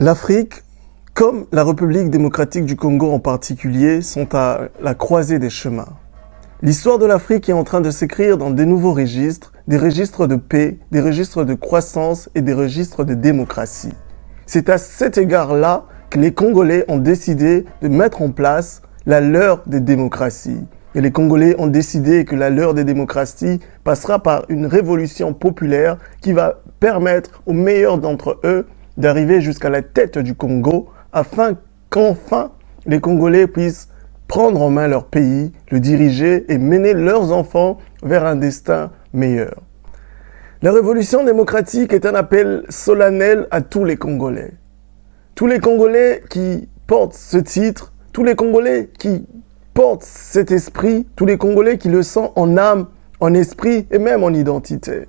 L'Afrique, comme la République démocratique du Congo en particulier, sont à la croisée des chemins. L'histoire de l'Afrique est en train de s'écrire dans des nouveaux registres, des registres de paix, des registres de croissance et des registres de démocratie. C'est à cet égard-là que les Congolais ont décidé de mettre en place la leur des démocraties. Et les Congolais ont décidé que la leur des démocraties passera par une révolution populaire qui va permettre aux meilleurs d'entre eux d'arriver jusqu'à la tête du Congo afin qu'enfin les Congolais puissent prendre en main leur pays, le diriger et mener leurs enfants vers un destin meilleur. La révolution démocratique est un appel solennel à tous les Congolais. Tous les Congolais qui portent ce titre, tous les Congolais qui portent cet esprit, tous les Congolais qui le sentent en âme, en esprit et même en identité.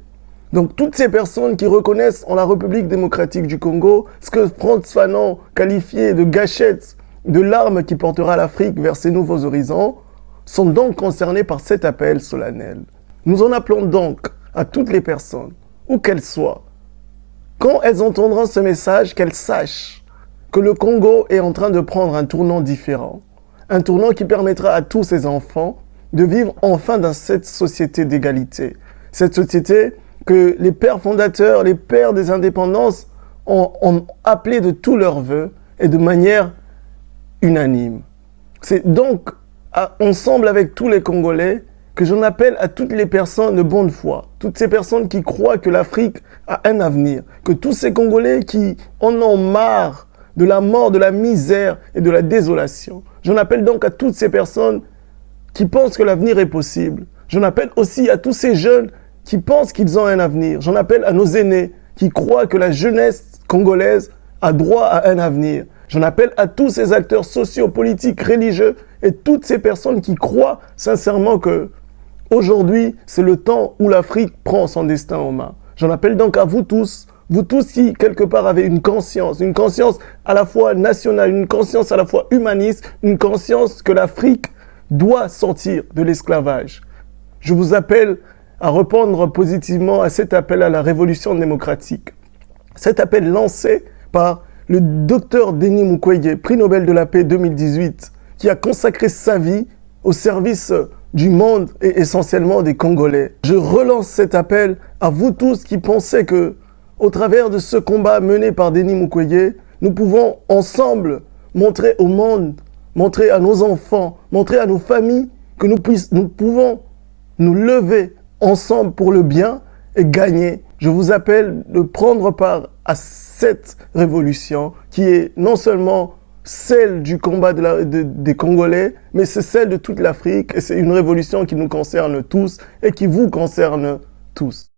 Donc toutes ces personnes qui reconnaissent en la République démocratique du Congo ce que Frantz Fanon qualifiait de gâchette, de l'arme qui portera l'Afrique vers ses nouveaux horizons, sont donc concernés par cet appel solennel. Nous en appelons donc à toutes les personnes, où qu'elles soient, quand elles entendront ce message, qu'elles sachent que le Congo est en train de prendre un tournant différent, un tournant qui permettra à tous ces enfants de vivre enfin dans cette société d'égalité, cette société que les pères fondateurs, les pères des indépendances ont appelé de tous leurs voeux et de manière unanime. C'est donc ensemble avec tous les Congolais que j'en appelle à toutes les personnes de bonne foi, toutes ces personnes qui croient que l'Afrique a un avenir, que tous ces Congolais qui en ont marre de la mort, de la misère et de la désolation. J'en appelle donc à toutes ces personnes qui pensent que l'avenir est possible. J'en appelle aussi à tous ces jeunes qui pensent qu'ils ont un avenir. J'en appelle à nos aînés qui croient que la jeunesse congolaise a droit à un avenir. J'en appelle à tous ces acteurs sociaux, politiques, religieux et toutes ces personnes qui croient sincèrement que aujourd'hui, c'est le temps où l'Afrique prend son destin en main. J'en appelle donc à vous tous qui quelque part avez une conscience à la fois nationale, une conscience à la fois humaniste, une conscience que l'Afrique doit sortir de l'esclavage. Je vous appelle à répondre positivement à cet appel à la révolution démocratique. Cet appel lancé par le docteur Denis Mukwege, prix Nobel de la paix 2018, qui a consacré sa vie au service du monde et essentiellement des Congolais. Je relance cet appel à vous tous qui pensez que, au travers de ce combat mené par Denis Mukwege, nous pouvons ensemble montrer au monde, montrer à nos enfants, montrer à nos familles que nous pouvons nous lever ensemble pour le bien et gagner. Je vous appelle de prendre part à cette révolution qui est non seulement celle du combat des Congolais, mais c'est celle de toute l'Afrique et c'est une révolution qui nous concerne tous et qui vous concerne tous.